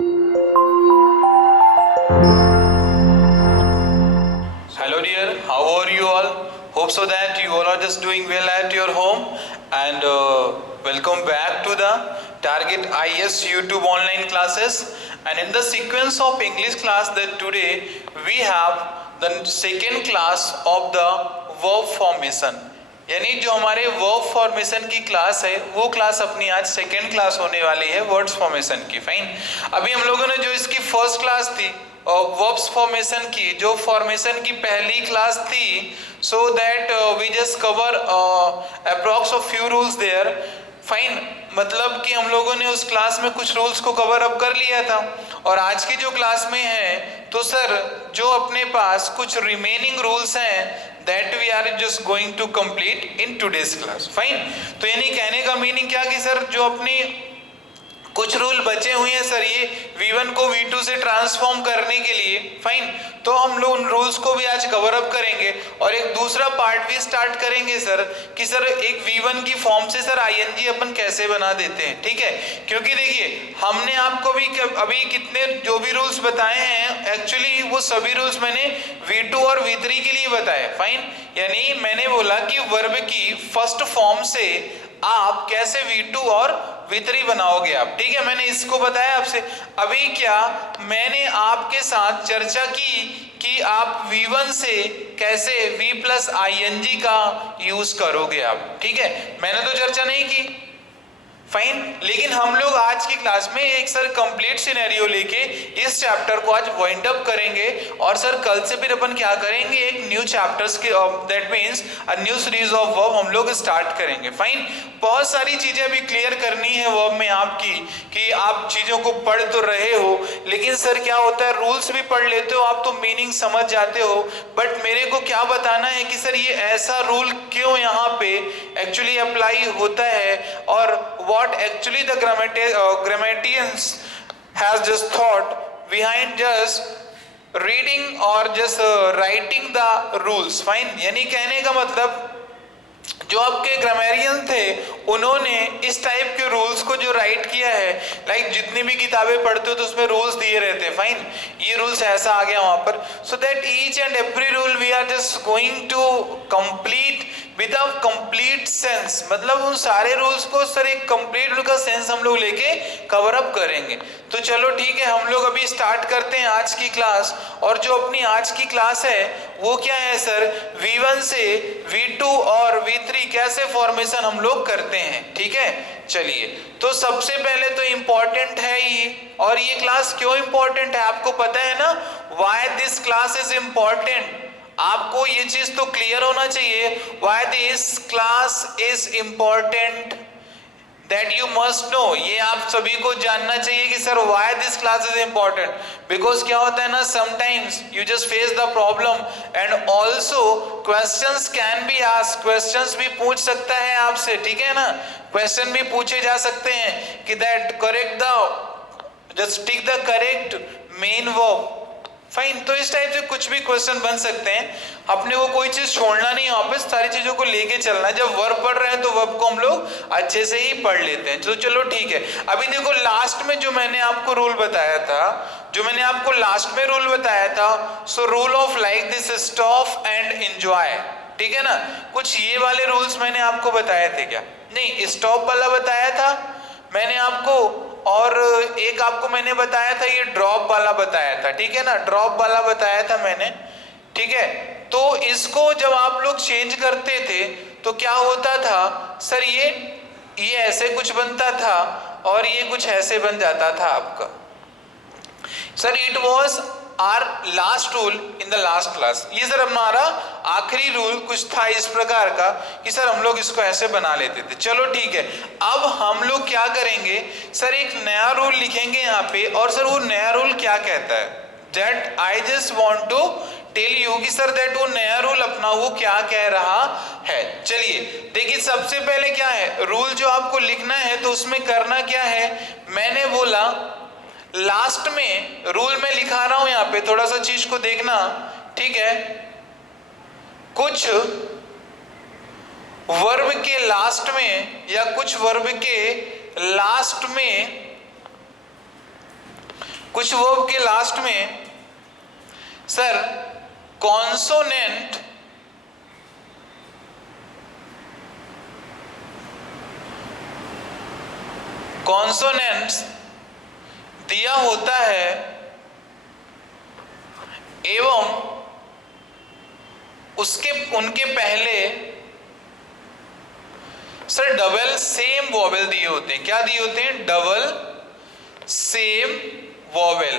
Hello dear, how are you all? Hope so that you all are just doing well at your home, and welcome back to the Target IS YouTube online classes. And in the sequence of English class that today we have the second class of the verb formation. यानी जो हमारे verb formation की class है वो class अपनी आज second class होने वाली है वर्ड्स फॉर्मेशन की. फाइन. अभी हम लोगों ने जो इसकी फर्स्ट क्लास थी वर्ब्स फॉर्मेशन की, जो फॉर्मेशन की पहली क्लास थी, so that we just cover approx of few rules there. Fine. मतलब कि हम लोगों ने उस क्लास में कुछ रूल्स को कवर अप कर लिया था, और आज की जो क्लास में है तो सर जो अपने पास कुछ रिमेनिंग रूल्स हैं that we are just going to complete in today's class. Fine. तो यानी कहने का मीनिंग क्या कि सर जो अपनी कुछ रूल बचे हुए हैं सर ये V1 को V2 से ट्रांसफॉर्म करने के लिए. फाइन. तो हम लोग उन रूल्स को भी आज कवर अप करेंगे, और एक दूसरा पार्ट भी स्टार्ट करेंगे सर कि सर एक V1 की फॉर्म से सर ING अपन कैसे बना देते हैं. ठीक है. क्योंकि देखिए हमने आपको भी अभी कितने जो भी रूल्स बताए हैं एक्चुअली वो सभी रूल्स मैंने V2 और V3 के लिए बताए. फाइन. यानी मैंने बोला कि वर्ब की फर्स्ट फॉर्म से आप कैसे V2 और V3 बनाओगे आप. ठीक है. मैंने इसको बताया आपसे. अभी क्या मैंने आपके साथ चर्चा की कि आप V1 से कैसे V प्लस ING का यूज करोगे आप. ठीक है. मैंने तो चर्चा नहीं की. फाइन. लेकिन हम लोग आज की क्लास में एक सर कंप्लीट सिनेरियो लेके इस चैप्टर को आज वाइंड अप करेंगे, और सर कल से फिर अपन क्या करेंगे एक न्यू चैप्टर्स के that means a new series of verb हम लोग स्टार्ट करेंगे. फाइन. बहुत सारी चीजें अभी क्लियर करनी है वर्ब में आपकी कि आप चीजों को पढ़ तो रहे हो, लेकिन सर क्या होता है रूल्स भी पढ़ लेते हो आप तो मीनिंग समझ जाते हो, बट मेरे को क्या बताना है कि सर ये ऐसा रूल क्यों यहाँ पे एक्चुअली अप्लाई होता है, और what actually the grammarians has just thought behind just reading or just writing the rules. Fine. यानी कहने का मतलब जो आपके ग्रामेरियन थे उन्होंने इस टाइप के रूल्स को जो राइट किया है, लाइक जितनी भी किताबें पढ़ते हो तो उसमें रूल्स दिए रहते हैं. फाइन. ये रूल्स ऐसा आ गया वहां पर, so that each and every rule we are just going to complete with a complete sense. मतलब उन सारे रूल्स को सर एक कंप्लीट उनका सेंस हम लोग लेके कवर अप करेंगे. तो चलो ठीक है, हम लोग अभी स्टार्ट करते हैं आज की क्लास. और जो अपनी आज की क्लास है वो क्या है सर V1 से V2 और V3 कैसे फॉर्मेशन हम लोग करते हैं. ठीक है. चलिए, तो सबसे पहले तो इंपॉर्टेंट है ये, और ये क्लास क्यों इंपॉर्टेंट है आपको पता है ना. Why this class is important. आपको ये चीज तो क्लियर होना चाहिए. Why this class is important that you must know. ये आप सभी को जानना चाहिए कि sir why this class is important. Because क्या होता है ना, sometimes you just face the problem and also questions can be asked. Questions भी पूछ सकता है आपसे. ठीक है ना. Question भी पूछे जा सकते हैं कि that correct the just tick the correct main verb. Fine. तो इस टाइप से कुछ भी क्वेश्चन बन सकते हैं. अपने को कोई चीज छोड़ना नहीं, वापस सारी चीजों को लेके चलना है. जब वर्ब पढ़ रहे हैं तो वर्ब को हम लोग अच्छे से ही पढ़ लेते हैं. तो चलो ठीक है. अभी देखो लास्ट में जो मैंने आपको रूल बताया था, so rule of like this stop and enjoy. ठीक है ना. कुछ ये वाले रूल्स मैंने आपको बताए थे क्या. नहीं, स्टॉप वाला बताया था मैंने आपको, और एक आपको मैंने बताया था ये ड्रॉप वाला बताया था. ठीक है ना. ड्रॉप वाला बताया था मैंने. ठीक है. तो इसको जब आप लोग चेंज करते थे तो क्या होता था सर ये ऐसे कुछ बनता था और ये कुछ ऐसे बन जाता था आपका. Sir it was our last rule in the last class. ये सर हमारा आखिरी रूल कुछ था इस प्रकार का कि सर हम लोग इसको ऐसे बना लेते थे. चलो ठीक है. अब हम लोग क्या करेंगे सर एक नया रूल लिखेंगे यहाँ पे, और सर वो नया रूल क्या कहता है that I just want to tell you कि सर दैट वो नया रूल अपना वो क्या कह रहा है. चलिए देखिए, सबसे पहले क्या है रूल जो आपको लिखना है तो उसमें करना क्या है. मैंने बोला लास्ट में रूल में लिखा रहा हूं यहाँ पे, थोड़ा सा चीज को देखना. ठीक है. कुछ वर्ब के लास्ट में या कुछ वर्ब के लास्ट में कुछ वर्ब के लास्ट में सर कॉन्सोनेंट कॉन्सोनेंट्स दिया होता है एवं उनके पहले सर डबल सेम वॉवेल दिए होते हैं। क्या दिए होते हैं? Double same vowel.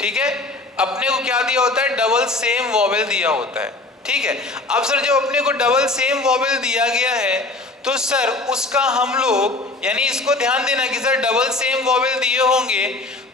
ठीक है, अपने को क्या दिया होता है? डबल सेम वॉवेल दिया होता है। ठीक है, अब सर जब अपने को डबल सेम वॉवेल दिया गया है तो सर उसका हम लोग, यानी इसको ध्यान देना कि सर डबल सेम वॉवेल दिए होंगे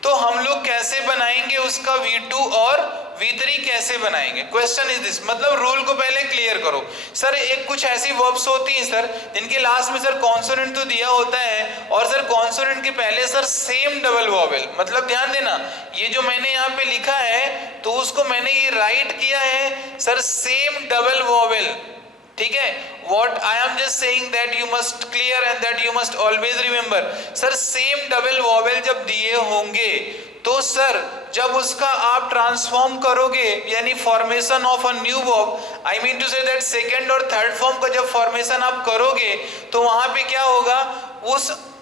तो हम लोग कैसे बनाएंगे उसका V2 और V3 कैसे बनाएंगे? क्वेश्चन इज दिस, मतलब रूल को पहले क्लियर करो। सर एक कुछ ऐसी वर्ब्स होती हैं सर जिनके लास्ट में सर कॉन्सोनेंट तो दिया होता है और सर कॉन्सोनेंट के पहले सर सेम डबल वॉवेल, मतलब ध्यान देना ये जो मैंने यहाँ पे लिखा है तो उसको मैंने ये राइट किया है सर सेम डबल वॉवेल। ठीक है, what I am just saying that you must clear and that you must always remember, sir same double vowel जब दिए होंगे तो सर जब उसका आप ट्रांसफॉर्म करोगे यानी formation of a new verb, I mean to say that second और थर्ड फॉर्म का जब फॉर्मेशन आप करोगे तो वहां पे क्या होगा,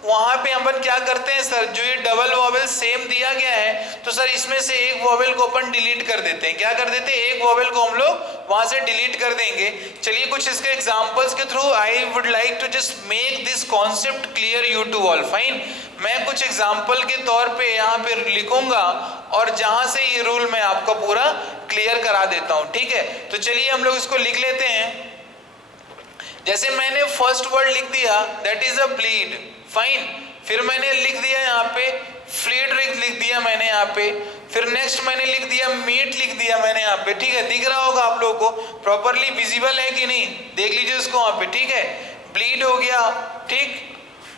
वहां पे अपन क्या करते हैं सर, जो ये डबल वॉवेल सेम दिया गया है तो सर इसमें से एक वॉवेल को अपन डिलीट कर देते हैं। क्या कर देते हैं? एक वॉवेल को हम लोग वहां से डिलीट कर देंगे। चलिए कुछ इसके एग्जांपल्स के through I would like to just make this concept clear you to all. Fine, मैं कुछ एग्जांपल के तौर पे यहाँ पे लिखूंगा और जहां से ये रूल मैं आपका पूरा क्लियर करा देता हूं। ठीक है, तो चलिए हम लोग इसको लिख लेते हैं। जैसे मैंने फर्स्ट वर्ड लिख दिया that is a bleed, fine, फिर मैंने लिख दिया यहाँ पे फ्लीड लिख दिया मैंने यहाँ पे, फिर नेक्स्ट मैंने लिख दिया मीट लिख दिया मैंने यहाँ पे। ठीक है, दिख रहा होगा आप लोगों को, प्रॉपरली विजिबल है कि नहीं, देख लीजिए इसको वहां पे। ठीक है, ब्लीड हो गया, ठीक,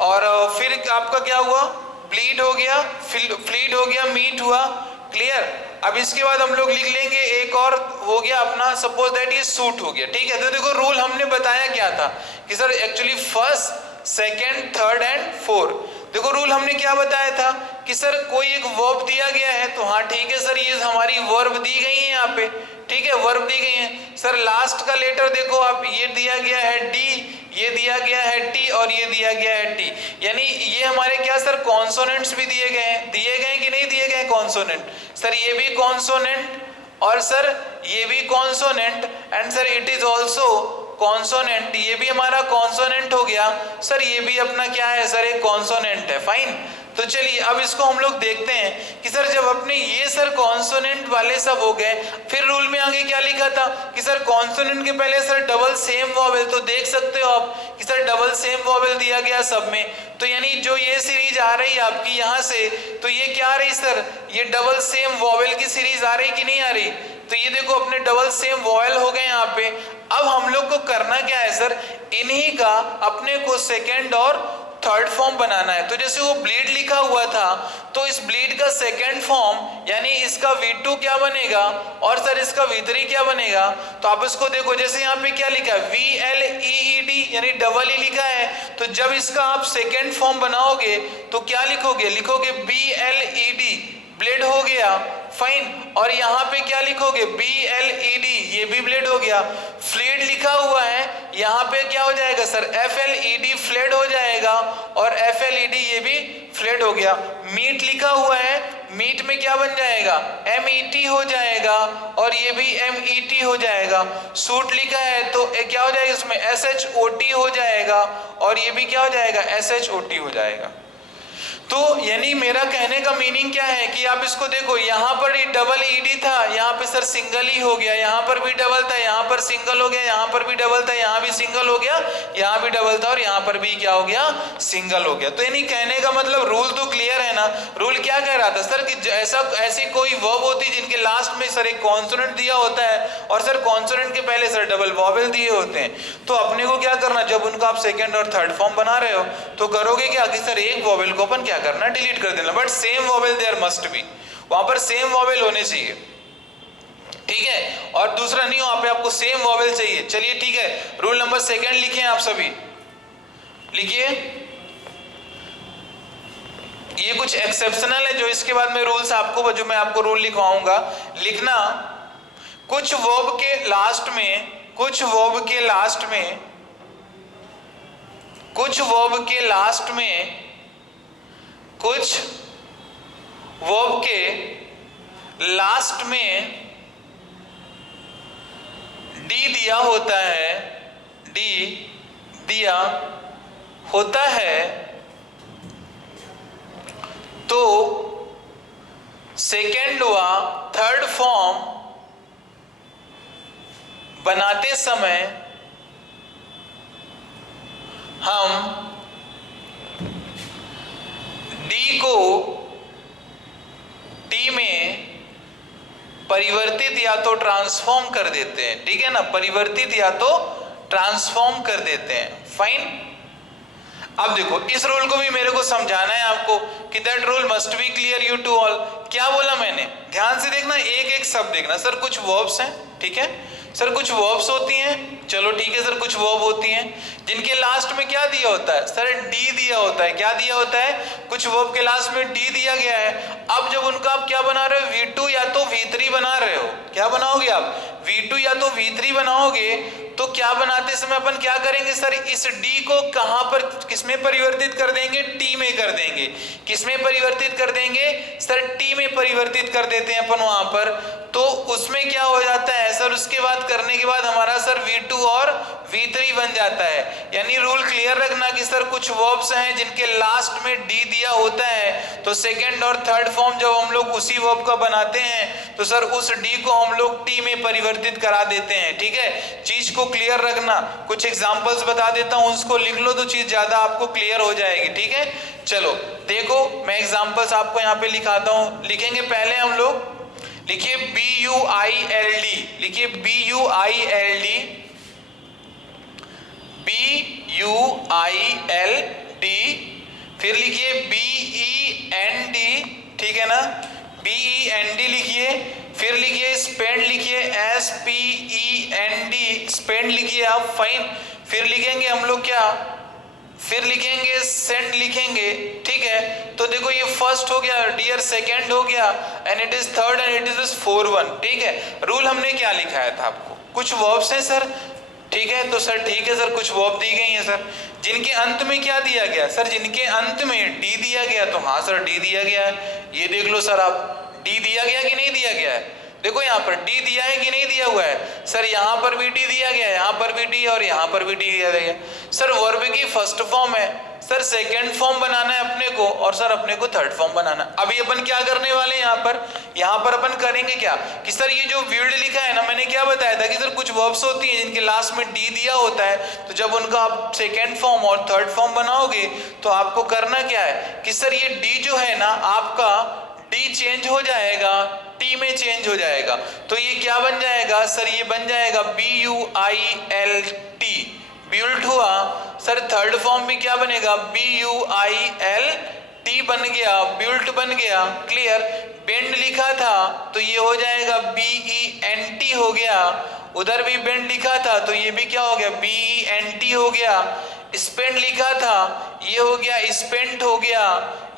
और फिर आपका क्या हुआ, ब्लीड हो गया, फ्लीड हो गया, मीट हुआ, क्लियर। अब इसके बाद हम लोग लिख लेंगे एक और हो गया अपना, सपोज दैट ये सूट हो गया। ठीक है, तो देखो रूल हमने बताया क्या था कि sir actually first, second, third and fourth. देखो रूल हमने क्या बताया था कि सर कोई एक वर्ब दिया गया है तो हाँ ठीक है सर ये हमारी वर्ब दी गई है यहाँ पे। ठीक है, वर्ब दी गई है सर, लास्ट का लेटर देखो आप, ये दिया गया है डी, ये दिया गया है टी और ये दिया गया है टी, यानी ये हमारे क्या सर कॉन्सोनेंट्स भी दिए गए हैं। दिए गए कि नहीं दिए गए कॉन्सोनेंट? सर ये भी कॉन्सोनेंट और सर ये भी consonant and sir it is also consonant, ये भी हमारा कॉन्सोनेंट हो गया सर, ये भी अपना क्या है सर एक कॉन्सोनेंट है। फाइन, तो चलिए अब इसको हम लोग देखते हैं कि सर जब अपने ये सर कॉन्सोनेंट वाले सब हो गए, फिर रूल में आगे क्या लिखा था कि सर कॉन्सोनेंट के पहले सर डबल सेम वॉवेल, तो देख सकते हो आप कि सर डबल सेम वॉवेल दिया गया सब में, तो यानी जो ये सीरीज आ रही है आपकी यहाँ से, तो ये क्या आ रही सर, ये डबल सेम वॉवेल की सीरीज आ रही कि नहीं आ रही? तो ये देखो अपने डबल सेम वॉवेल हो गए यहाँ पे। अब हम लोग को करना क्या है सर, इन्हीं का अपने को सेकेंड और थर्ड फॉर्म बनाना है। तो जैसे वो ब्लीड लिखा हुआ था तो इस ब्लीड का सेकेंड फॉर्म यानी इसका V2 क्या बनेगा और सर इसका V3 क्या बनेगा? तो आप इसको देखो, जैसे यहाँ पे क्या लिखा है VLEED यानी डबल ई लिखा है, तो जब इसका आप सेकेंड फॉर्म बनाओगे तो क्या लिखोगे, लिखोगे BLED, ब्लेड हो गया, फाइन, और यहाँ पे क्या लिखोगे BLED, ये भी ब्लेड हो गया। फ्लेड लिखा हुआ है यहाँ पे क्या हो जाएगा सर FLED, फ्लेड हो जाएगा, और FLED ये भी फ्लेड हो गया। मीट लिखा हुआ है, मीट में क्या बन जाएगा MET हो जाएगा, और ये भी MET हो जाएगा। सूट लिखा है तो क्या हो जाएगा इसमें SHOT हो जाएगा, और ये भी क्या हो जाएगा SHOT हो जाएगा। तो यानी मेरा कहने का मीनिंग क्या है कि आप इसको देखो, यहाँ पर डबल ईडी था, यहाँ पे सर सिंगल ही हो गया, यहाँ पर भी डबल था, यहाँ पर सिंगल हो गया, यहाँ पर भी डबल था, यहाँ भी सिंगल हो गया, यहाँ भी डबल था, और यहाँ पर भी क्या हो गया सिंगल हो गया। तो यानी कहने का मतलब रूल तो क्लियर है ना। रूल क्या कह रहा था सर कि ऐसी कोई वर्ब होती जिनके लास्ट में सर एक कॉन्सोनेंट दिया होता है और सर कॉन्सोनेंट के पहले सर डबल वॉवेल दिए होते हैं, तो अपने को क्या करना, जब उनका आप सेकेंड और थर्ड फॉर्म बना रहे हो तो करोगे क्या कि सर एक वॉवेल को अपन क्या करना, डिलीट कर देना, but same vowel there must be, वहां पर सेम वॉवेल होने चाहिए। ठीक है, और दूसरा नहीं वहां पे आपको सेम वॉवेल चाहिए। चलिए ठीक है, रूल नंबर सेकंड लिखे आप सभी, लिखिए। ये कुछ एक्सेप्शनल है जो इसके बाद में रूल्स आपको, जो मैं आपको रूल लिखवाऊंगा, लिखना कुछ वर्ब के लास्ट में, कुछ वर्ब के लास्ट में, कुछ वर्ब के लास्ट में, कुछ वर्ब के लास्ट में डी दिया होता है, डी दिया होता है, तो सेकेंड व थर्ड फॉर्म बनाते समय हम डी को टी में परिवर्तित या तो ट्रांसफॉर्म कर देते हैं, ठीक है ना, परिवर्तित या तो ट्रांसफॉर्म कर देते हैं। फाइन। अब देखो इस रूल को भी मेरे को समझाना है आपको कि that rule must be clear you to all. क्या बोला मैंने, ध्यान से देखना, एक एक शब्द देखना। सर कुछ वर्ब्स हैं, ठीक है सर, कुछ वर्ब्स होती हैं, चलो ठीक है सर, कुछ वर्ब होती हैं जिनके लास्ट में क्या दिया होता है सर, डी दिया होता है। क्या दिया होता है, कुछ वर्ब के लास्ट में डी दिया गया है। अब जब उनका आप क्या बना रहे हो, V2 या तो V3 बना रहे हो, क्या बनाओगे आप, V2 या तो V3 बनाओगे, तो क्या बनाते समय अपन क्या करेंगे सर, इस डी को कहां पर, किसमें परिवर्तित कर देंगे, टी में कर देंगे। किसमें परिवर्तित कर देंगे सर, टी में परिवर्तित कर देते हैं अपन वहां पर। तो उसमें क्या हो जाता है सर, उसके बाद करने के बाद हमारा सर V2 और V3 बन जाता है। यानी रूल क्लियर रखना कि सर कुछ वर्ब्स हैं जिनके लास्ट में डी दिया होता है, तो सेकंड और थर्ड फॉर्म जब हम लोग उसी वर्ब का बनाते हैं तो सर उस डी को हम लोग टी में परिवर्तित करा देते हैं। ठीक है, चीज को क्लियर रखना। कुछ एग्जांपल्स बता देता हूं, उसको लिख लो तो चीज ज्यादा आपको क्लियर हो जाएगी। ठीक है, चलो देखो मैं एग्जांपल्स आपको यहाँ पे लिखाता हूं। लिखेंगे पहले हम लोग, लिखिए BUILD, लिखिए BUILD, BUILD, फिर लिखिए BEND, ठीक है ना, BEND लिखिए, फिर लिखिए स्पेंड, लिखिए SPEND, स्पेंड लिखिए आप। फाइन। फिर लिखेंगे हम लोग क्या, फिर लिखेंगे सेंड लिखेंगे। ठीक है, तो देखो ये फर्स्ट हो गया डियर, सेकंड हो गया, and it is third, and it is four one. ठीक है, रूल हमने क्या लिखाया था आपको, कुछ वर्ब्स हैं सर, ठीक है, तो सर ठीक है सर, कुछ वर्ब दी गई हैं सर, जिनके अंत में क्या दिया गया सर, जिनके अंत में डी दिया गया, तो हाँ सर डी दिया गया है। ये देख लो सर आप, डी दिया गया कि नहीं दिया गया है, देखो यहाँ पर डी दिया है कि नहीं दिया हुआ है सर, यहाँ पर भी डी दिया गया है, यहाँ पर भी डी, और यहाँ पर भी डी दिया गया है। सर वर्ब की फर्स्ट फॉर्म है सर, सेकंड फॉर्म बनाना है अपने को, और सर अपने को थर्ड फॉर्म बनाना। अभी अपन क्या करने वाले हैं यहाँ पर अपन करेंगे क्या कि सर ये जो विल्ड लिखा है ना, मैंने क्या बताया था कि सर कुछ वर्ब्स होती हैं जिनके लास्ट में डी दिया होता है, तो जब उनका आप सेकंड फॉर्म और थर्ड फॉर्म बनाओगे तो आपको करना क्या है कि सर ये डी जो है ना आपका, डी चेंज हो जाएगा, टी में चेंज हो जाएगा, तो ये क्या बन जाएगा सर, ये बन जाएगा BUILT, बिल्ट हुआ सर। थर्ड फॉर्म में क्या बनेगा, BUILT बन गया, बिल्ट बन गया। क्लियर। बेंड लिखा था तो ये हो जाएगा BENT हो गया, उधर भी बेंड लिखा था तो ये भी क्या हो गया, BENT हो गया। स्पेंड लिखा था ये हो गया स्पेंट हो गया,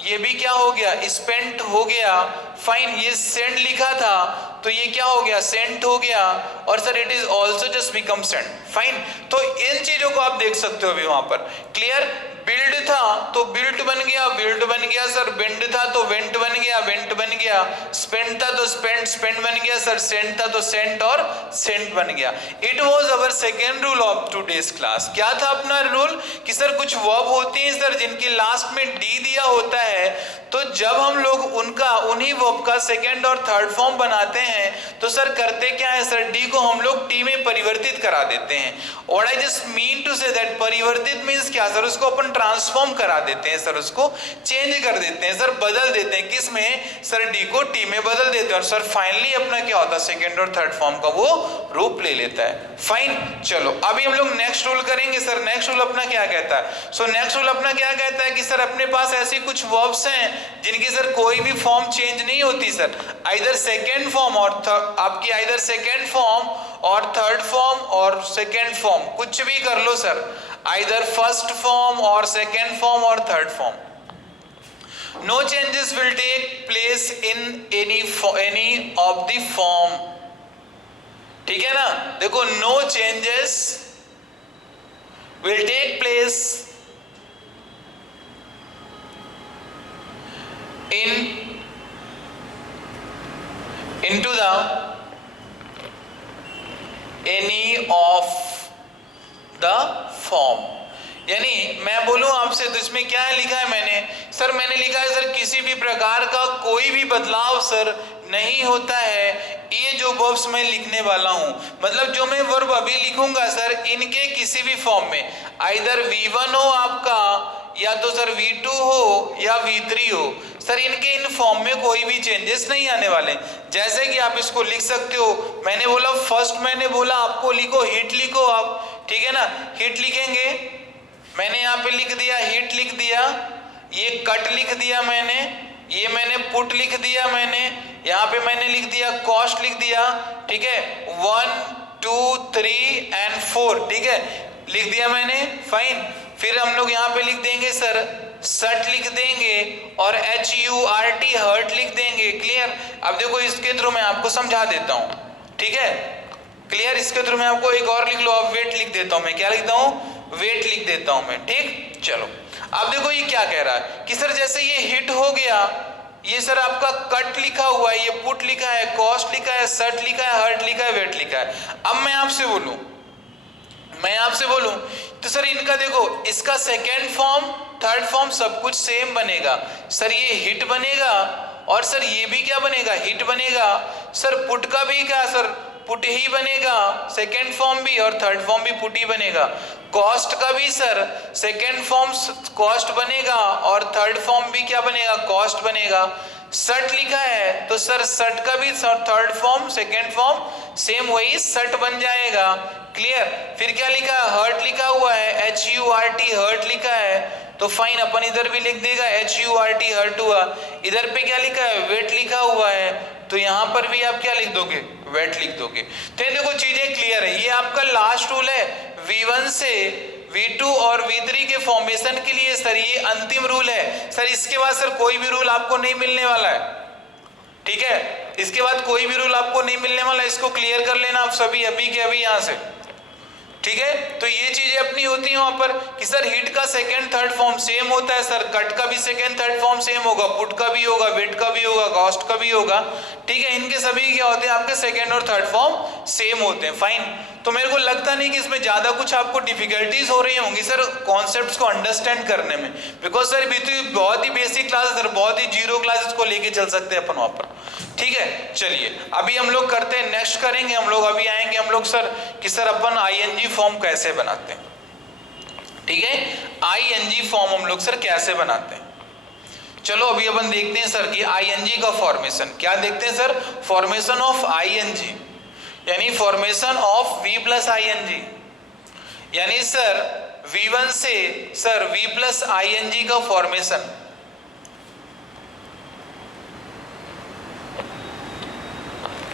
ये भी क्या हो गया, स्पेंट हो गया। फाइन। ये सेंड लिखा था तो ये क्या हो गया, सेंट हो गया, और sir it is also just become send. Fine. तो इन चीजों को आप देख सकते हो अभी वहां पर। क्लियर। बिल्ड था तो बिल्ट बन गया, बिल्ड बन गया सर। बेंड था तो वेंट बन गया, वेंट बन गया। स्पेंड था तो स्पेंड, स्पेंड बन गया सर। सेंट था तो सेंट और सेंट बन गया। It was our second rule of today's class. क्या था अपना रूल कि सर कुछ वर्ब होती हैं सर जिनके लास्ट में डी दिया होता है, तो जब हम लोग उनका, उन्हीं वर्ब का सेकेंड और थर्ड फॉर्म बनाते हैं तो सर करते क्या है सर, डी को हम लोग टी में परिवर्तित करा देते हैं। और I just mean to say that, परिवर्तित मीन्स क्या सर, उसको अपन ट्रांसफॉर्म करा देते हैं सर, उसको चेंज कर देते हैं सर, बदल देते हैं। किस में सर, डी को टी में बदल देते हैं, और सर फाइनली अपना क्या होता है, सेकेंड और थर्ड फॉर्म का वो रूप ले लेता है। फाइन। चलो अभी हम लोग नेक्स्ट रूल करेंगे सर। नेक्स्ट रूल अपना क्या कहता है, सो नेक्स्ट रूल अपना क्या कहता है कि सर अपने पास ऐसी कुछ वर्ब्स हैं जिनकी सर कोई भी फॉर्म चेंज नहीं होती सर, आइदर सेकेंड फॉर्म और आपकी आइदर सेकेंड फॉर्म और थर्ड फॉर्म और सेकेंड फॉर्म, कुछ भी कर लो सर, आइदर फर्स्ट फॉर्म और सेकेंड फॉर्म और third form. No changes will take place in any of the form, ठीक है ना। देखो no changes will take place into the any of the form। यानी मैं बोलूं आपसे तो इसमें क्या लिखा है मैंने लिखा है सर किसी भी प्रकार का कोई भी बदलाव सर नहीं होता है। ये जो वर्ब्स मैं लिखने वाला हूं, मतलब जो मैं वर्ब अभी लिखूंगा सर, इनके किसी भी फॉर्म में आइदर V1 हो आपका, या तो सर V2 हो या V3 हो सर, इनके इन फॉर्म में कोई भी चेंजेस नहीं आने वाले। जैसे कि आप इसको लिख सकते हो, मैंने बोला फर्स्ट, मैंने बोला आपको लिखो हिट लिखो आप, ठीक है ना। हिट लिखेंगे, मैंने यहाँ पे लिख दिया हिट लिख दिया, ये कट लिख दिया मैंने, ये मैंने पुट लिख दिया मैंने, यहाँ पे मैंने लिख दिया कॉस्ट लिख दिया, ठीक है। 1 2 3 and 4, ठीक है, लिख दिया मैंने, फाइन। फिर हम लोग यहाँ पे लिख देंगे सर सट लिख देंगे और HURT हर्ट लिख देंगे, क्लियर। अब देखो इसके थ्रू मैं आपको समझा देता हूँ, ठीक है, क्लियर। इसके थ्रू मैं आपको एक और लिख लो, अब वेट लिख देता हूँ मैं, क्या लिखता हूँ, वेट लिख देता हूं मैं, ठीक। चलो अब देखो ये क्या कह रहा है कि सर जैसे ये हिट हो गया, ये सर आपका कट लिखा हुआ है, ये पुट लिखा है, कॉस्ट लिखा है, सट लिखा है, हर्ट लिखा है, वेट लिखा है। अब मैं आपसे बोलूं तो सर इनका देखो, इसका सेकेंड फॉर्म थर्ड फॉर्म सब कुछ सेम बनेगा सर। ये हिट बनेगा और सर ये भी क्या बनेगा, हिट बनेगा। सर पुट का भी क्या सर, पुट ही बनेगा, सेकेंड फॉर्म भी और थर्ड फॉर्म भी पुट ही बनेगा। कॉस्ट का भी सर सेकेंड फॉर्म कॉस्ट बनेगा और थर्ड फॉर्म भी क्या बनेगा, कॉस्ट बनेगा। सट लिखा है तो सर सट का भी third form second form same वही सट बन जाएगा, क्लियर। फिर क्या लिखा है, हर्ट लिखा हुआ है, HURT हर्ट लिखा है, तो फाइन अपन इधर भी लिख देगा HURT हर्ट हुआ। इधर पे क्या लिखा है, वेट लिखा हुआ है, तो यहां पर भी आप क्या लिख दोगे, वेट लिख दोगे। तो देखो चीजें क्लियर है। ये आपका लास्ट रूल है V1 से V2 और V3 के फॉर्मेशन के लिए सर, ये अंतिम रूल है सर। इसके बाद सर कोई भी रूल आपको नहीं मिलने वाला है, ठीक है। इसके बाद कोई भी रूल आपको नहीं मिलने वाला, इसको क्लियर कर लेना आप सभी अभी के अभी यहां से, ठीक है। तो ये चीजें अपनी होती है वहां पर कि सर हिट का सेकंड थर्ड फॉर्म सेम होता है सर, कट का भी सेकंड थर्ड फॉर्म सेम होगा, पुट का भी होगा, वेट का भी होगा, कॉस्ट का भी होगा, ठीक है। इनके सभी क्या होते हैं, आपके सेकंड और थर्ड फॉर्म सेम होते हैं, फाइन। तो मेरे को लगता नहीं कि इसमें ज्यादा कुछ आपको डिफिकल्टीज हो रही होंगी सर कॉन्सेप्ट्स को अंडरस्टैंड करने में, बिकॉज सर बहुत ही बेसिक क्लास सर, बहुत ही जीरो क्लासेस को लेके चल सकते हैं अपन वहां पर, ठीक है। चलिए अभी हम लोग करते हैं, नेक्स्ट करेंगे हम लोग, अभी आएंगे हम लोग सर कि सर अपन ING फॉर्म कैसे बनाते हैं, ठीक है। ING फॉर्म हम लोग सर कैसे बनाते हैं, चलो अभी अपन देखते हैं सर कि ING का फॉर्मेशन क्या देखते हैं सर। फॉर्मेशन ऑफ ING यानी formation of V plus ING, यानी सर V1 से सर V प्लस ING का फॉर्मेशन,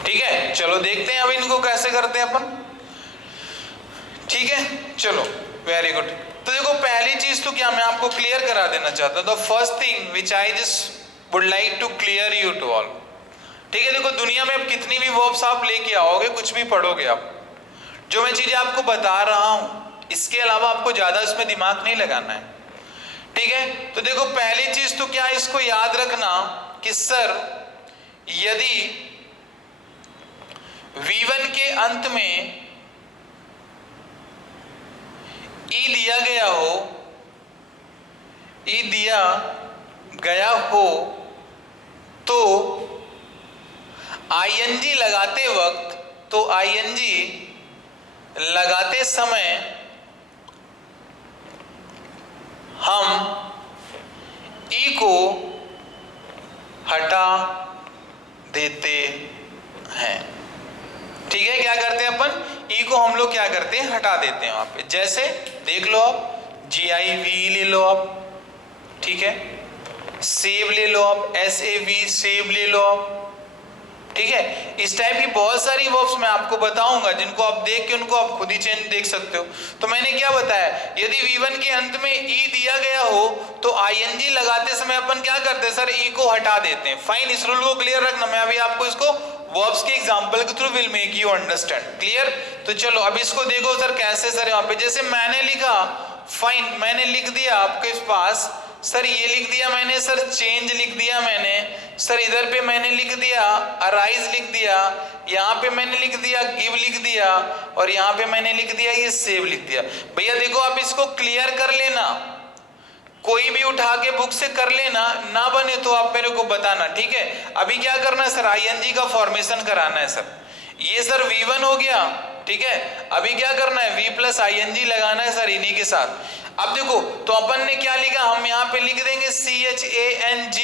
ठीक है। चलो देखते हैं अब इनको कैसे करते हैं अपन, ठीक है। चलो वेरी गुड। तो देखो पहली चीज तो क्या मैं आपको क्लियर करा देना चाहता हूं, the first thing which I just would like to clear you to all, ठीक है। देखो दुनिया में अब कितनी भी वर्ब्स आप लेके आओगे, कुछ भी पढ़ोगे आप, जो मैं चीजें आपको बता रहा हूं इसके अलावा आपको ज्यादा इसमें दिमाग नहीं लगाना है, ठीक है। तो देखो पहली चीज तो क्या, इसको याद रखना कि सर यदि V1 के अंत में ई दिया गया हो तो ING लगाते वक्त, तो ING लगाते समय हम ई को हटा देते हैं, ठीक है। क्या करते हैं अपन, ई को हम लोग क्या करते हैं, हटा देते हैं वहां पे। जैसे देख लो आप, GIV ले लो आप, ठीक है। सेव ले लो आप, SAV सेव ले लो आप, ठीक है। इस टाइप की बहुत सारी वर्ब्स मैं आपको बताऊंगा जिनको आप देख के उनको आप खुद ही चेंज देख सकते हो। तो मैंने क्या बताया, यदि V1 के अंत में ई दिया गया हो तो आईएनजी लगाते समय अपन क्या करते हैं सर, ई को हटा देते हैं। फाइन, इस रूल को क्लियर रखना, मैं अभी आपको इसको वर्ब्स के एग्जांपल के through will make you understand. Clear? तो चलो अब इसको देखो सर कैसे। सर यहाँ पे जैसे मैंने लिखा, फाइन, मैंने लिख दिया आपके पास सर, ये लिख दिया मैंने सर, चेंज लिख दिया मैंने सर, इधर पे मैंने लिख दिया अराइज लिख दिया, यहाँ पे मैंने लिख दिया गिव लिख दिया, और यहाँ पे मैंने लिख दिया ये सेव लिख दिया। भैया देखो आप इसको क्लियर कर लेना, कोई भी उठा के बुक से कर लेना, ना बने तो आप मेरे को बताना, ठीक है। अभी क्या करना है सर, आईएनजी का फॉर्मेशन कराना है सर। ये सर V1 हो गया, ठीक है। अभी क्या करना है, V प्लस ING लगाना है सर इन्हीं के साथ। अब देखो तो अपन ने क्या लिखा, हम यहाँ पे लिख देंगे CHANG।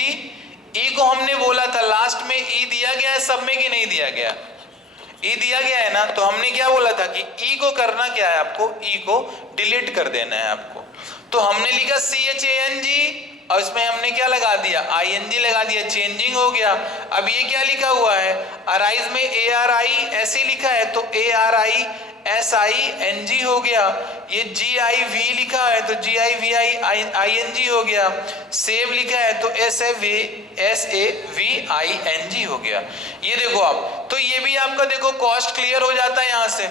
ई को हमने बोला था लास्ट में ई दिया गया है सब में कि नहीं दिया गया, ई दिया गया है ना। तो हमने क्या बोला था कि ई को करना क्या है, आपको ई को डिलीट कर देना है आपको। तो हमने लिखा CHANG और इसमें हमने क्या लगा दिया, ING लगा दिया, चेंजिंग हो गया। अब ये क्या लिखा हुआ है, अराइज में ARI ऐसे लिखा है तो ARISING हो गया। ये GIV लिखा है तो GIVING हो गया। सेव लिखा है तो SAVING हो गया। ये देखो आप, तो ये भी आपका देखो कॉस्ट क्लियर हो जाता है यहां से।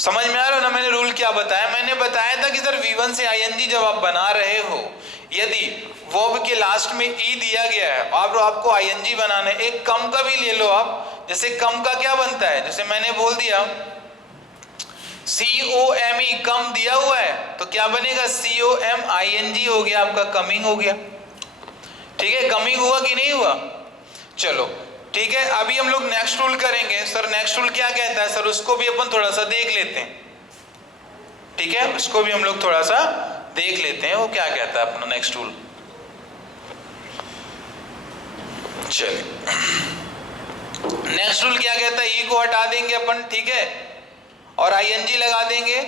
समझ में आ रहा है ना मैंने रूल क्या बताया, मैंने बताया था कि सर V1 से ING जब आप बना रहे हो, यदि वर्ब के लास्ट में ई दिया गया है और आपको ING बनाना है, एक कम का भी ले लो आप। जैसे कम का क्या बनता है, जैसे मैंने बोल दिया COME कम दिया हुआ है तो क्या बनेगा, COMING हो गया, आपका कमिंग हो गया। ठीक है, कमिंग हुआ कि नहीं हुआ। चलो ठीक है, अभी हम लोग नेक्स्ट रूल करेंगे। सर नेक्स्ट रूल क्या कहता है सर, उसको भी अपन थोड़ा सा देख लेते हैं। ठीक है, उसको भी हम लोग थोड़ा सा देख लेते हैं, वो क्या कहता है अपना नेक्स्ट रूल। चलिए नेक्स्ट रूल क्या कहता है, ई को हटा देंगे अपन, ठीक है, और ING लगा देंगे।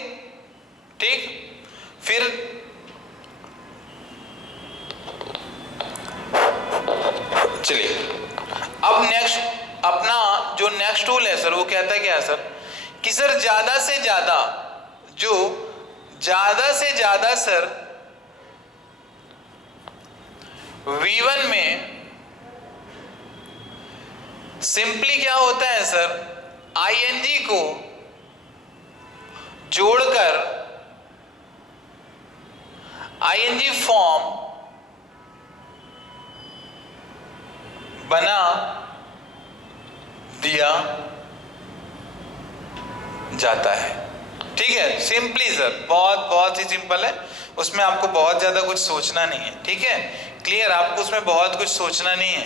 ठीक, फिर चलिए अब नेक्स्ट अपना जो नेक्स्ट रूल है सर वो कहता है क्या है सर, कि सर ज्यादा से ज्यादा सर V1 में सिंपली क्या होता है सर, ING को जोड़कर ING फॉर्म बना दिया जाता है। ठीक है, सिंपली सर, बहुत ही सिंपल है, उसमें आपको बहुत ज्यादा कुछ सोचना नहीं है। ठीक है, क्लियर, आपको उसमें बहुत कुछ सोचना नहीं है।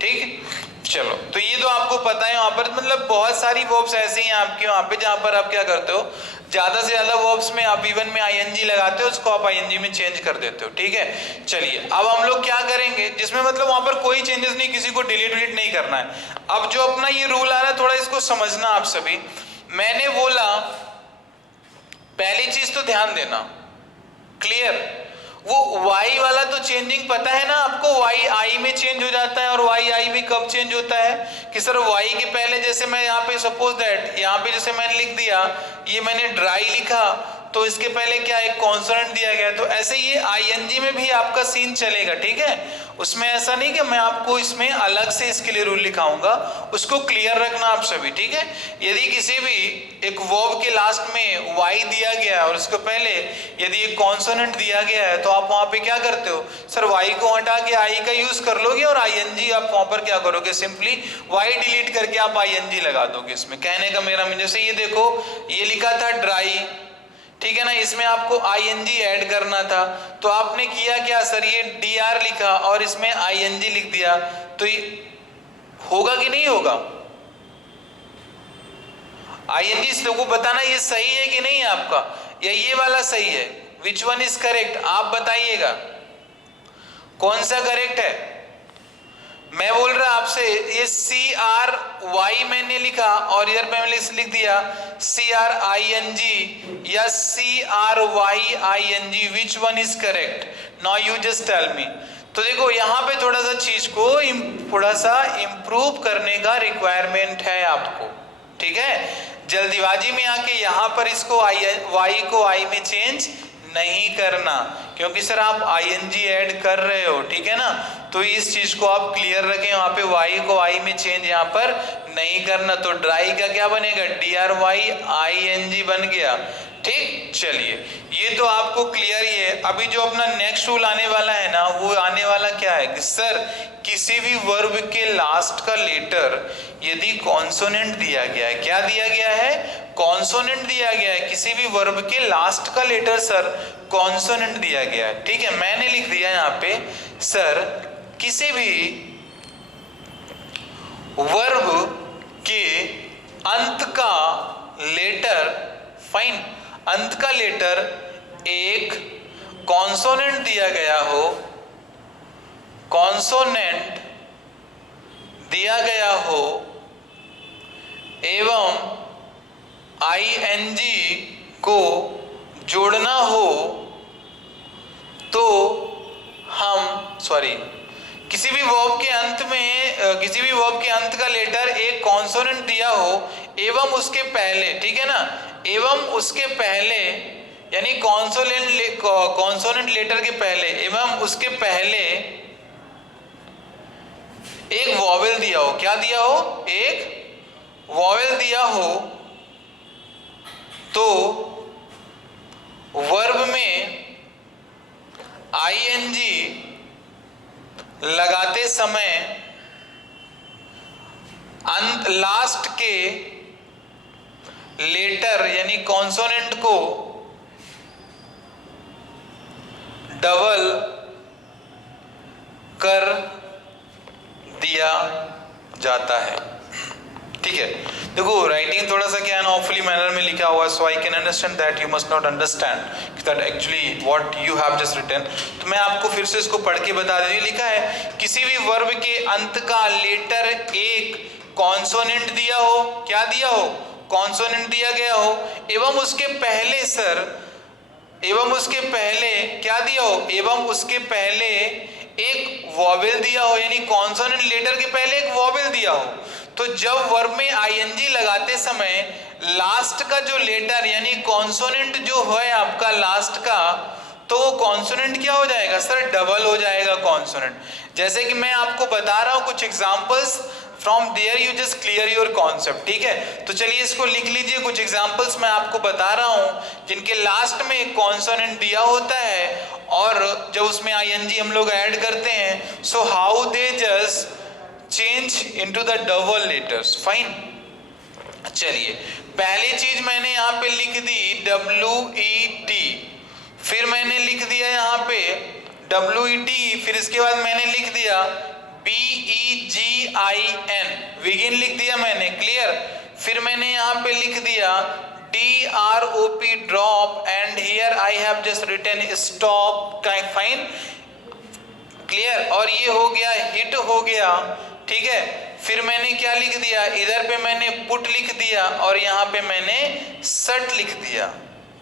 ठीक, चलो तो ये तो आपको पता है। वहां पर मतलब बहुत सारी वर्ब्स ऐसी हैं आपके वहां पे जहां पर आप क्या करते हो, ज्यादा से ज्यादा वर्ब्स में आप V1 में ING लगाते हो, उसको आप ING में चेंज कर देते हो। ठीक है, चलिए अब हम लोग क्या करेंगे जिसमें मतलब वहां पर कोई चेंजेस नहीं, किसी को डिलीट नहीं करना है। अब जो अपना ये रूल आ रहा है थोड़ा इसको समझना आप सभी। मैंने बोला पहली चीज तो ध्यान देना, क्लियर, वो Y वाला तो चेंजिंग पता है ना आपको, Y I में चेंज हो जाता है और Y I भी कब चेंज होता है कि सर Y के पहले, जैसे मैं यहाँ पे सपोज दैट यहाँ पे जैसे मैंने लिख दिया, ये मैंने ड्राई लिखा तो इसके पहले क्या एक कॉन्सोनेंट दिया गया, तो ऐसे ये ING में भी आपका सीन चलेगा। ठीक है, उसमें ऐसा नहीं कि मैं आपको इसमें अलग से इसके लिए रूल लिखाऊंगा, उसको क्लियर रखना आप सभी। ठीक है, यदि किसी भी एक वर्ब के लास्ट में Y दिया गया और उसके पहले यदि एक कॉन्सोनेंट दिया गया है तो आप वहां पे क्या करते हो सर, Y को हटा के I का यूज कर लोगे और ING आप वहां पर क्या करोगे, सिंपली Y डिलीट करके आप ING लगा दोगे। इसमें कहने का मेरा जैसे ये देखो, ये लिखा था ड्राई, ठीक है ना, इसमें आपको ING ऐड करना था तो आपने किया क्या सर, ये DR लिखा और इसमें ING लिख दिया, तो ये होगा कि नहीं होगा। ING लोगों को बताना ये सही है कि नहीं आपका, या ये वाला सही है, विच वन इज करेक्ट, आप बताइएगा कौन सा करेक्ट है। मैं बोल रहा आपसे, ये CRY मैंने लिखा और इधर पे मैंने लिख दिया CRING या CRYING, which one is correct, now you just tell me. तो देखो यहाँ पे थोड़ा सा चीज को थोड़ा सा इम्प्रूव करने का रिक्वायरमेंट है आपको, ठीक है। जल्दीबाजी में आके यहाँ पर इसको वाई को आई में चेंज नहीं करना, क्योंकि सर आप आईएनजी ऐड कर रहे हो, ठीक है ना। तो इस चीज को आप क्लियर रखें, वहां पे वाई को आई में चेंज यहाँ पर नहीं करना। तो ड्राई का क्या बनेगा, DRY बन गया, ठीक। चलिए ये तो आपको क्लियर ही है। अभी जो अपना नेक्स्ट रूल आने वाला है ना, वो आने वाला क्या है कि सर किसी भी वर्ब के लास्ट का लेटर यदि कॉन्सोनेंट दिया गया है, क्या दिया गया है, कॉन्सोनेंट दिया गया है, किसी भी वर्ब के लास्ट का लेटर सर कॉन्सोनेंट दिया गया है, ठीक है। मैंने लिख दिया यहाँ पे सर किसी भी वर्ब के अंत का लेटर, फाइन, अंत का लेटर एक कॉन्सोनेंट दिया गया हो, कॉन्सोनेंट दिया गया हो एवं आईएनजी को जोड़ना हो तो हम किसी भी वर्ब के अंत में किसी भी वर्ब के अंत का लेटर एक कॉन्सोनेंट दिया हो एवं उसके पहले, ठीक है ना, एवं उसके पहले यानी कॉन्सोनेंट लेटर के पहले एवं उसके पहले एक वॉवेल दिया हो, क्या दिया हो, एक वॉवेल दिया हो, तो वर्ब में आईएनजी लगाते समय अंत लास्ट के लेटर यानी कॉन्सोनेंट को डबल कर दिया जाता है, ठीक है। देखो राइटिंग थोड़ा सा क्या है ना, ऑफली मैनर में लिखा हुआ है, so I can understand that you must not understand that actually what you have just written. तो मैं आपको फिर से इसको पढ़ के बता दूं। लिखा है किसी भी वर्ब के अंत का लेटर एक कॉन्सोनेंट दिया हो, क्या दिया हो, कॉन्सोनेंट दिया गया हो, एवं उसके पहले सर, एवं उसके पहले क्या दिया हो, एवं उसके पहले एक वॉवेल दिया हो, यानी कॉन्सोनेंट लेटर के पहले एक वॉवेल दिया हो। तो जब वर्ब में आईएनजी लगाते समय लास्ट का जो लेटर यानी कॉन्सोनेंट जो है आपका लास्ट का, तो वो कॉन्सोनेंट क्या हो जाएगा सर, डबल हो जाएगा कॉन्सोनेंट। जैसे कि मैं आपको बता रहा हूं कुछ examples, from there you just clear your concept, ठीक है। तो चलिए इसको लिख लीजिए, कुछ एग्जांपल्स मैं आपको बता रहा हूं जिनके लास्ट में एक कॉन्सोनेंट दिया होता है और जब उसमें आईएनजी हम लोग ऐड करते हैं, so how they just change into the double letters, fine. चलिए पहली चीज मैंने यहाँ पे लिख दी WET, फिर मैंने लिख दिया यहाँ पे WET, फिर इसके बाद मैंने लिख दिया BEGIN, विगिन लिख दिया मैंने, क्लियर। फिर मैंने यहाँ पे लिख दिया DROP, drop, and here I have just written stop, fine, clear. और ये हो गया, हिट हो गया, ठीक है। फिर मैंने क्या लिख दिया, इधर पे मैंने पुट लिख दिया और यहाँ पे मैंने सट लिख दिया,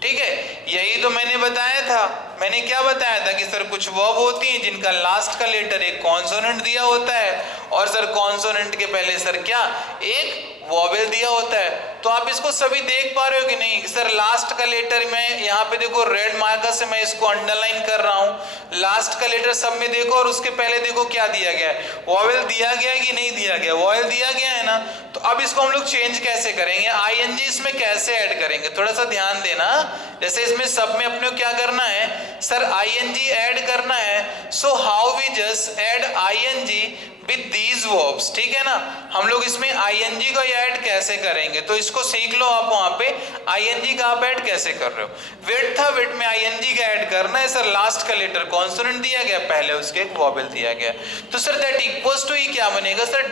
ठीक है। यही तो मैंने बताया था। मैंने क्या बताया था कि सर कुछ वर्ब होती हैं जिनका लास्ट का लेटर एक कॉन्सोनेंट दिया होता है और सर कॉन्सोनेंट के पहले सर क्या, एक वॉवेल दिया होता है। तो आप इसको सभी देख पा रहे हो कि नहीं सर, लास्ट का लेटर में यहाँ पे देखो रेड मार्कर से मैं इसको अंडरलाइन कर रहा हूँ, लास्ट का लेटर सब में देखो और उसके पहले देखो क्या दिया गया है, वॉवेल दिया गया है कि नहीं दिया गया, वॉवेल दिया गया है ना। तो अब इसको हम लोग चेंज कैसे करेंगे, आईएनजी इसमें कैसे ऐड करेंगे, थोड़ा सा ध्यान देना। जैसे इसमें सब में अपने को क्या करना है सर, आईएनजी ऐड करना है, so how we just add ING with these verbs, ठीक है ना। हम लोग इसमें आईएनजी को ऐड कैसे करेंगे, तो इसको सीख लो आप। वहां पे आईएनजी का आप ऐड कैसे कर रहे हो, वेट था, वेट में आईएनजी का ऐड करना है सर, लास्ट का लेटर कॉन्सोनेंट दिया गया, पहले उसके एक वॉवेल दिया गया, तो सर दैट इक्वल्स टू ही क्या बनेगा सर,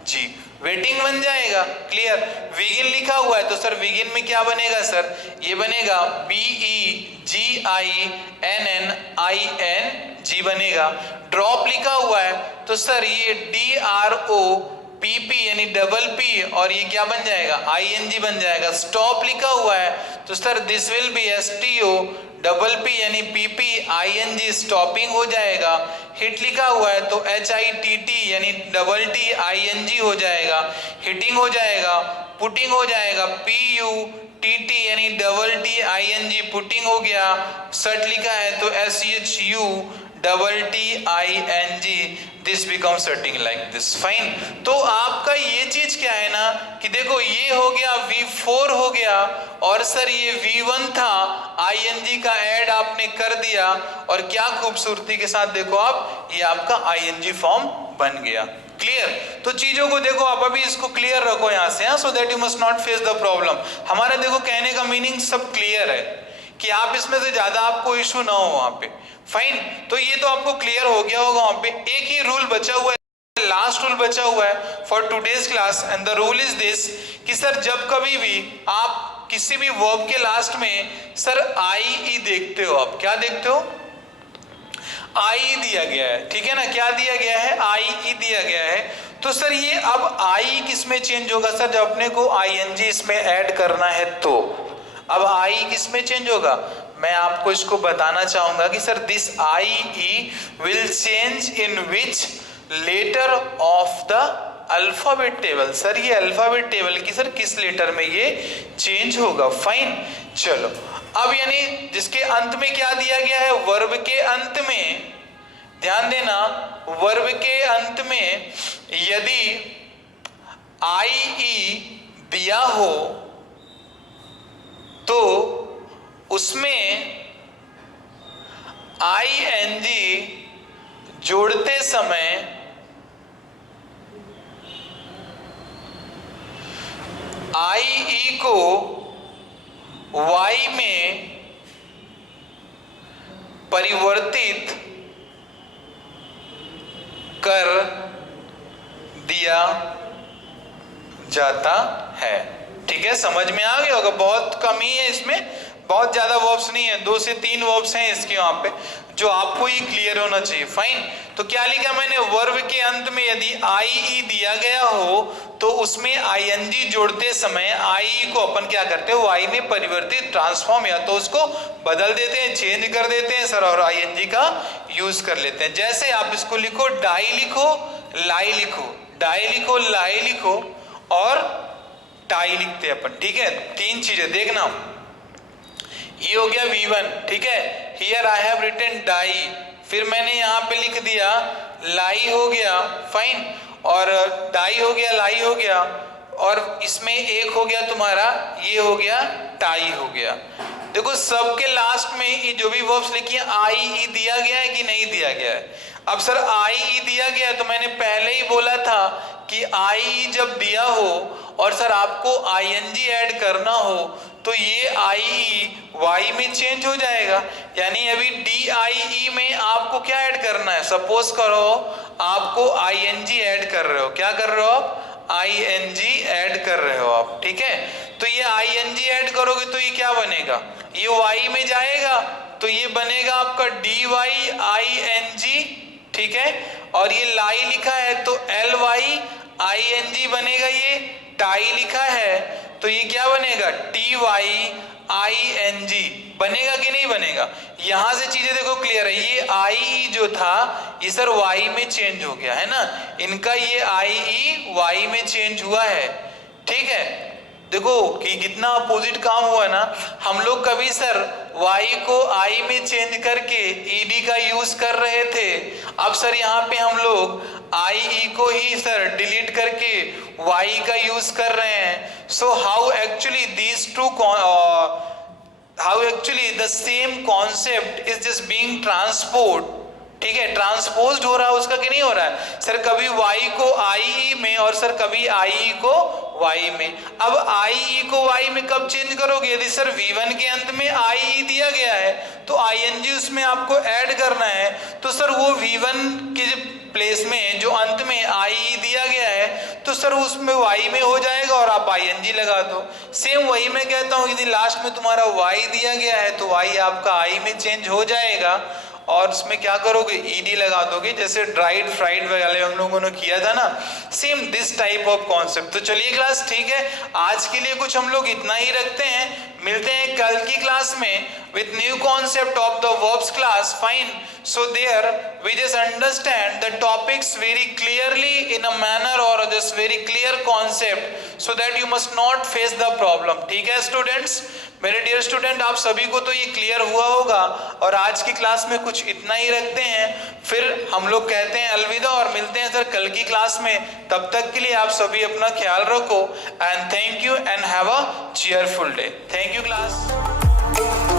WETTING, वेटिंग बन जाएगा, क्लियर। विगिन लिखा हुआ है तो सर विगिन में क्या बनेगा सर, ये बनेगा BEGINNING बनेगा। ड्रॉप लिखा हुआ है तो सर ये DROPP यानी डबल पी और ये क्या बन जाएगा, ING बन जाएगा। स्टॉप लिखा हुआ है तो sir this will be STO double P यानी पीपी आईएनजी स्टॉपिंग हो जाएगा, हिट लिखा हुआ है तो HITT यानी डबल टी आईएनजी हो जाएगा, हिटिंग हो जाएगा, पुटिंग हो जाएगा, PUTT यानी डबल टी आईएनजी पुटिंग हो गया, शर्ट लिखा है तो SHU double T ING, this become shirting like this. Fine. तो आपका ये चीज क्या है ना कि देखो ये हो गया V4 हो गया और सर ये V1 था, ING का ऐड आपने कर दिया और क्या खूबसूरती के साथ देखो आप ये आपका ING फॉर्म बन गया। क्लियर? तो चीजों को देखो आप अभी इसको क्लियर रखो यहाँ से, so that you must not face the problem. हमारा देखो कहने का मीनिंग सब क्लियर है कि आप इसमें से ज्यादा आपको इशू ना हो वहां पे। फाइन। तो ये तो आपको क्लियर हो गया होगा। वहां पे एक ही रूल बचा हुआ है, लास्ट रूल बचा हुआ है for today's class, and the rule is this कि सर जब कभी भी आप किसी भी वर्ब के लास्ट में सर IE देखते हो, आप क्या देखते हो? IE दिया गया है, ठीक है ना? क्या दिया गया है? IE दिया गया है। तो सर ये अब IE किस में चेंज होगा? सर जब अपने को ING इसमें ऐड करना है तो अब IE किस में चेंज होगा? मैं आपको इसको बताना चाहूंगा कि sir this IE will change in which letter of the alphabet table. Sir ये अल्फाबेट टेबल की सर किस लेटर में ये चेंज होगा? फाइन। चलो अब यानी जिसके अंत में क्या दिया गया है? वर्ब के अंत में, ध्यान देना, वर्ब के अंत में यदि IE दिया हो तो उसमें ING जोड़ते समय IE को Y में परिवर्तित कर दिया जाता है। ठीक है, समझ में आ गया होगा। बहुत कम ही है इसमें, बहुत ज्यादा वर्ब्स नहीं है, 2 से 3 वर्ब्स हैं इसके वहां पे जो आपको ही क्लियर होना चाहिए। फाइन। तो क्या लिखा मैंने? वर्ब के अंत में यदि IE दिया गया हो तो उसमें ING जोड़ते समय IE को अपन क्या करते हैं? Y में परिवर्तित, ट्रांसफॉर्म या तो उसको बदल देते हैं, चेंज कर देते हैं सर, और ING का यूज कर लेते हैं। जैसे आप इसको लिखो, डाई लिखो, लाई लिखो, डाई लिखो, लाई लिखो और टाई लिखते हैं अपन। ठीक है, 3 चीजें देखना। ये हो गया V1, ठीक है। Here I have written die, फिर मैंने यहाँ पे लिख दिया लाई हो गया, फाइन, और डाई हो गया, लाई हो गया, और इसमें एक हो गया तुम्हारा, ये हो गया टाई हो गया। देखो सबके लास्ट में ये जो भी वर्ब्स लिखी है IE दिया गया है कि नहीं दिया गया है? अब सर IE दिया गया है तो मैंने पहले ही बोला था कि IE जब दिया हो और सर आपको ING ऐड करना हो तो ये IE Y में चेंज हो जाएगा। यानी अभी DIE में आपको क्या ऐड करना है? सपोज करो आपको ING ऐड कर रहे हो, क्या कर रहे हो आप? ING ऐड कर रहे हो आप, ठीक है। तो ये ING ऐड करोगे तो ये क्या बनेगा? ये Y में जाएगा तो ये बनेगा आपका DYING, ठीक है। और ये लाई लिखा है तो LYING बनेगा। ये टाई लिखा है तो ये क्या बनेगा? TYING बनेगा कि नहीं बनेगा? यहां से चीजें देखो क्लियर है। ये IE जो था ये सर Y में चेंज हो गया है ना, इनका ये IE Y में चेंज हुआ है, ठीक है। देखो कि कितना अपोजिट काम हुआ ना। हम लोग कभी सर Y को I में चेंज करके ED का यूज कर रहे थे, अब सर यहाँ पे हम लोग IE को ही सर डिलीट करके Y का यूज कर रहे हैं। So how actually these two how actually the same concept is just being transport, ठीक है, ट्रांसपोज्ड हो रहा है उसका कि नहीं हो रहा है? सर कभी Y को IE में और सर कभी IE को Y में। अब IE को Y में कब चेंज करोगे? यदि सर V1 के अंत में IE दिया गया है तो ING उसमें आपको ऐड करना है, तो सर वो V1 के प्लेस में जो अंत में IE दिया गया है तो सर उसमें Y में हो जाएगा और आप ING लगा दो। सेम वही मैं कहता हूँ, यदि लास्ट में तुम्हारा Y दिया गया है तो Y आपका I में चेंज हो जाएगा और इसमें क्या करोगे? ED लगा दोगे, जैसे ड्राइड फ्राइड वगैरह हम लोगों ने किया था ना, same this type of concept. तो चलिए क्लास ठीक है, आज के लिए कुछ हम लोग इतना ही रखते हैं। मिलते हैं कल की क्लास में with new concept of the verbs class. Fine. So there we just understand the topics very clearly in a manner or just very clear concept so that you must not face the problem. ठीक है students, मेरे dear student, आप सभी को तो ये clear हुआ होगा और आज की क्लास में कुछ इतना ही रखते हैं, फिर हम लोग कहते हैं अलविदा और मिलते हैं सर कल की क्लास में। तब तक के लिए आप सभी अपना ख्याल रखो and thank you and have a cheerful day. Thank you class.